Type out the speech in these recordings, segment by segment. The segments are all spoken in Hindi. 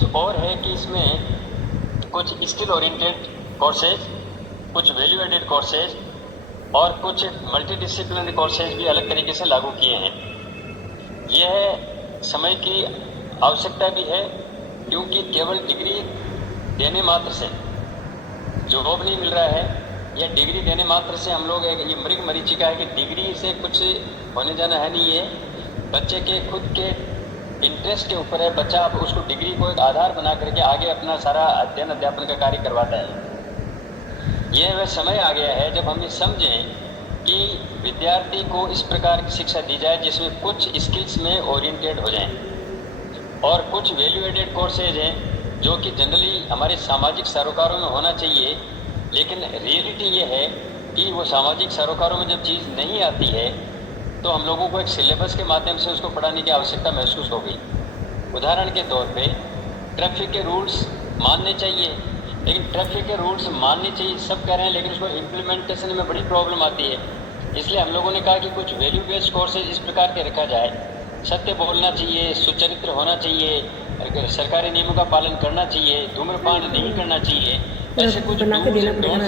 चीज़ और है कि इसमें कुछ स्किल ओरिएंटेड कोर्सेज, कुछ वैल्यू एडेड कोर्सेज और कुछ मल्टीडिसिप्लिनरी कोर्सेज भी अलग तरीके से लागू किए हैं। यह समय की आवश्यकता भी है, क्योंकि केवल डिग्री देने मात्र से जॉब नहीं मिल रहा है, या डिग्री देने मात्र से हम लोग ये मृग मरीचिका है कि डिग्री से कुछ होने जाना है नहीं। है बच्चे के खुद के इंटरेस्ट के ऊपर है, बच्चा अब उसको डिग्री को एक आधार बना करके आगे अपना सारा अध्ययन अध्यापन का कार्य करवाता है। यह वह समय आ गया है जब हम ये समझें कि विद्यार्थी को इस प्रकार की शिक्षा दी जाए जिसमें कुछ स्किल्स में ओरिएंटेड हो जाएं, और कुछ वैल्यू एडेड कोर्सेज हैं जो कि जनरली हमारे सामाजिक सरोकारों में होना चाहिए, लेकिन रियलिटी ये है कि वो सामाजिक सरोकारों में जब चीज़ नहीं आती है तो हम लोगों को एक सिलेबस के माध्यम से उसको पढ़ाने की आवश्यकता महसूस हो गई। उदाहरण के तौर पे ट्रैफिक के रूल्स मानने चाहिए, लेकिन ट्रैफिक के रूल्स मानने चाहिए सब कह रहे हैं, लेकिन उसको इम्प्लीमेंटेशन में बड़ी प्रॉब्लम आती है। इसलिए हम लोगों ने कहा कि कुछ वैल्यू बेस्ड कोर्सेज इस प्रकार के रखा जाए, सत्य बोलना चाहिए, सुचरित्र होना चाहिए, सरकारी नियमों का पालन करना चाहिए, धूम्रपान नहीं करना चाहिए, ऐसे कुछ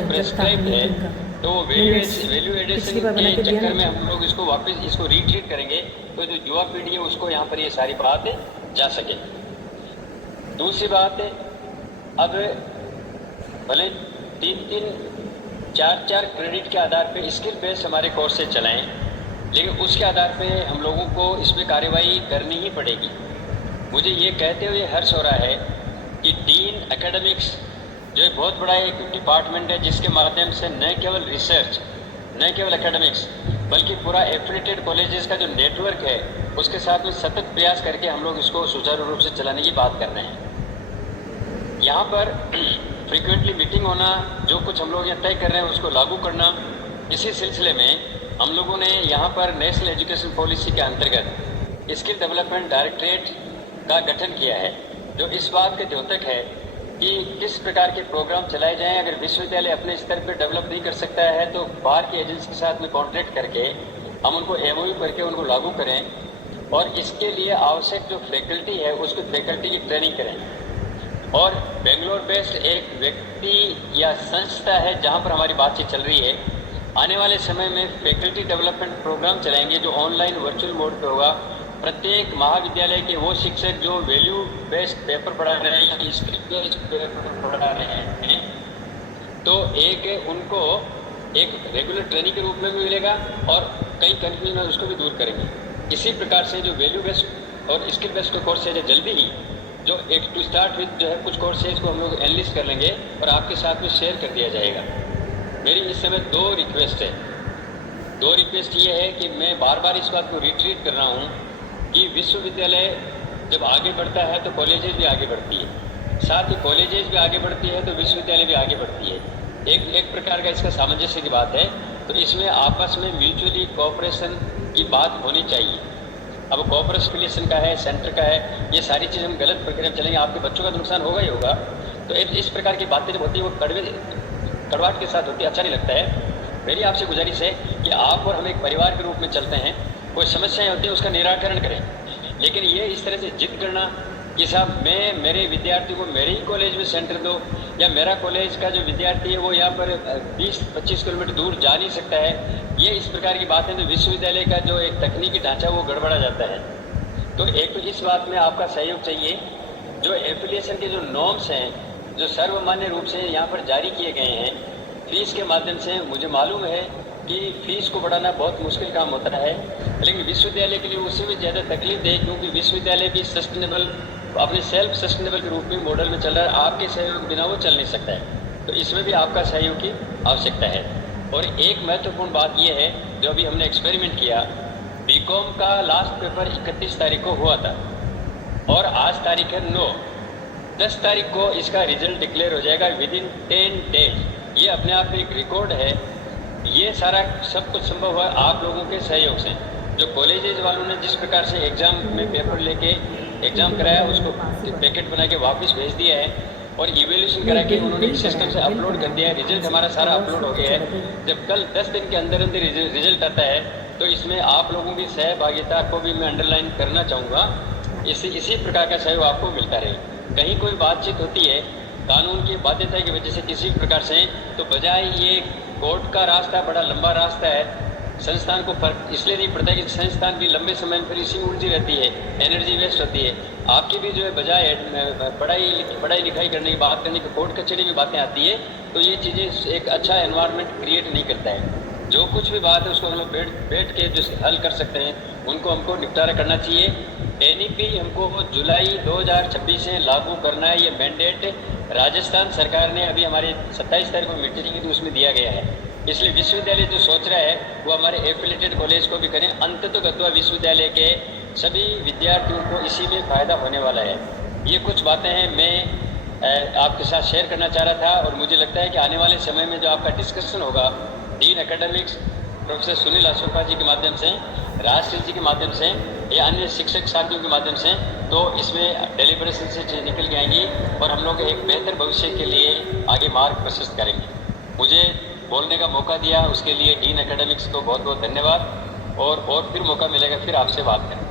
प्रेस्क्राइब है। तो वैल्यू एडिशन के चक्कर में हम लोग इसको वापस इसको रिट्रीट करेंगे तो जो युवा पीढ़ी है उसको यहाँ पर ये सारी बात जा सके। दूसरी बात है, अब भले 3-3, 4-4 क्रेडिट के आधार पे स्किल बेस्ड हमारे कोर्सेज चलाएं, लेकिन उसके आधार पे हम लोगों को इसमें कार्यवाही करनी ही पड़ेगी। मुझे ये कहते हुए हर्ष हो रहा है कि डीन एकेडमिक्स जो एक बहुत बड़ा एक डिपार्टमेंट है, जिसके माध्यम से न केवल रिसर्च, न केवल एकेडमिक्स, बल्कि पूरा एफिलिएटेड कॉलेजेस का जो नेटवर्क है उसके साथ में सतत प्रयास करके हम लोग इसको सुचारू रूप से चलाने की बात कर रहे हैं। यहाँ पर फ्रीक्वेंटली मीटिंग होना, जो कुछ हम लोग यहाँ तय कर रहे हैं उसको लागू करना, इसी सिलसिले में हम लोगों ने यहाँ पर नेशनल एजुकेशन पॉलिसी के अंतर्गत स्किल डेवलपमेंट डायरेक्टरेट का गठन किया है, जो इस बात के द्योतक है कि किस प्रकार के प्रोग्राम चलाए जाएं। अगर विश्वविद्यालय अपने स्तर पर डेवलप नहीं कर सकता है तो बाहर की एजेंसी के साथ में कॉन्ट्रैक्ट करके हम उनको एमओयू करके उनको लागू करें, और इसके लिए आवश्यक जो फैकल्टी है उसको फैकल्टी की ट्रेनिंग करें। और बेंगलोर बेस्ड एक व्यक्ति या संस्था है जहाँ पर हमारी बातचीत चल रही है, आने वाले समय में फैकल्टी डेवलपमेंट प्रोग्राम चलाएंगे जो ऑनलाइन वर्चुअल मोड पर होगा। प्रत्येक महाविद्यालय के वो शिक्षक जो वैल्यू बेस्ड पेपर पढ़ा रहे हैं या स्किल बेस्ड पेपर पढ़ा रहे हैं, तो एक उनको एक रेगुलर ट्रेनिंग के रूप में भी मिलेगा और कई कंफ्यूजन है उसको भी दूर करेंगे। इसी प्रकार से जो वैल्यू बेस्ड और स्किल बेस्ड कोर्सेज है, जल्दी ही जो एक टू स्टार्ट विद जो है कुछ कोर्सेज को हम लोग एनालिस्ट कर लेंगे और आपके साथ में शेयर कर दिया जाएगा। मेरी इस समय 2 रिक्वेस्ट है। 2 रिक्वेस्ट ये है कि मैं बार बार इस बात को रिट्रीट कर रहा हूँ कि विश्वविद्यालय जब आगे बढ़ता है तो कॉलेजेस भी आगे बढ़ती है, साथ ही कॉलेजेस भी आगे बढ़ती है तो विश्वविद्यालय भी आगे बढ़ती है। एक प्रकार का इसका सामंजस्य की बात है, तो इसमें आपस में म्यूचुअली कोऑपरेशन की बात होनी चाहिए। अब कोऑपरेशन का है, सेंटर का है, ये सारी चीज़ हम गलत प्रक्रिया में चलेंगे, आपके बच्चों का तो नुकसान होगा ही होगा। तो इस प्रकार की बातें जब होती है वो कड़वाहट के साथ होती है, अच्छा नहीं लगता है। मेरी आपसे गुजारिश है कि आप और हम एक परिवार के रूप में चलते हैं, कोई समस्याएं होती है उसका निराकरण करें, लेकिन ये इस तरह से जिद करना कि साहब मैं मेरे विद्यार्थी को मेरे ही कॉलेज में सेंटर दो, या मेरा कॉलेज का जो विद्यार्थी है वो यहाँ पर 20-25 किलोमीटर दूर जा नहीं सकता है, ये इस प्रकार की बातें तो विश्वविद्यालय का जो एक तकनीकी ढांचा वो गड़बड़ा जाता है। तो एक तो इस बात में आपका सहयोग चाहिए। जो एफिलिएशन के जो नॉर्म्स हैं जो सर्वमान्य रूप से यहाँ पर जारी किए गए हैं, फीस के माध्यम से मुझे मालूम है कि फीस को बढ़ाना बहुत मुश्किल काम होता है, लेकिन विश्वविद्यालय के लिए उससे भी ज़्यादा तकलीफ दे, क्योंकि विश्वविद्यालय भी सस्टेनेबल अपने सेल्फ सस्टेनेबल के रूप में मॉडल में चल रहा है, आपके सहयोग बिना वो चल नहीं सकता है। तो इसमें भी आपका सहयोग की आवश्यकता है। और एक महत्वपूर्ण बात यह है, जो अभी हमने एक्सपेरिमेंट किया, बीकॉम का लास्ट पेपर 31 तारीख को हुआ था और आज तारीख है 9, 10 तारीख को इसका रिजल्ट डिक्लेयर हो जाएगा विदिन 10 डेज। ये अपने आप में एक रिकॉर्ड है। ये सारा सब कुछ संभव हुआ आप लोगों के सहयोग से। जो कॉलेजेस वालों ने जिस प्रकार से एग्ज़ाम में पेपर लेके एग्ज़ाम कराया, उसको पैकेट बना के वापस भेज दिया है और इवेल्यूशन करा के उन्होंने सिस्टम से अपलोड कर दिया है। रिजल्ट हमारा सारा अपलोड हो गया है। जब कल 10 दिन के अंदर अंदर रिजल्ट आता है तो इसमें आप लोगों की सहभागिता को भी मैं अंडरलाइन करना चाहूँगा। इसी प्रकार का सहयोग आपको मिलता रहे। कहीं कोई बातचीत होती है कानून की बाध्यता की वजह से किसी प्रकार से, तो बजाय ये कोर्ट का रास्ता बड़ा लंबा रास्ता है, संस्थान को फर्क इसलिए नहीं पड़ता कि संस्थान भी लंबे समय में फिर इसी में उलझी रहती है, एनर्जी वेस्ट होती है। आपकी भी जो है बजाय पढ़ाई लिखाई करने की बात करने की कोर्ट कचहरी में बातें आती है, तो ये चीज़ें एक अच्छा एनवायरनमेंट क्रिएट नहीं करता है। जो कुछ भी बात है उसको हम लोग बैठ के जो हल कर सकते हैं उनको हमको निपटारा करना चाहिए। एनईपी हमको जुलाई 2026 से लागू करना है, ये मैंडेट राजस्थान सरकार ने अभी हमारे 27 तारीख को मीटिंग की उसमें दिया गया है। इसलिए विश्वविद्यालय जो सोच रहा है वो हमारे एफिलेटेड कॉलेज को भी करें। अंततोगत्वा विश्वविद्यालय के सभी विद्यार्थियों को इसी में फ़ायदा होने वाला है। ये कुछ बातें हैं मैं आपके साथ शेयर करना चाह रहा था, और मुझे लगता है कि आने वाले समय में जो आपका डिस्कशन होगा dean academics professor Sunil Ashoka ji के माध्यम से, राष्ट्रीय जी के माध्यम से या अन्य शिक्षक साथियों के माध्यम से, तो इसमें डेलिब्रेशन से चीज़ निकल के आएंगी और हम लोग एक बेहतर भविष्य के लिए आगे मार्ग प्रशस्त करेंगे। मुझे बोलने का मौका दिया उसके लिए डीन एकेडमिक्स को बहुत बहुत धन्यवाद, और फिर मौका मिलेगा फिर आपसे बात करें।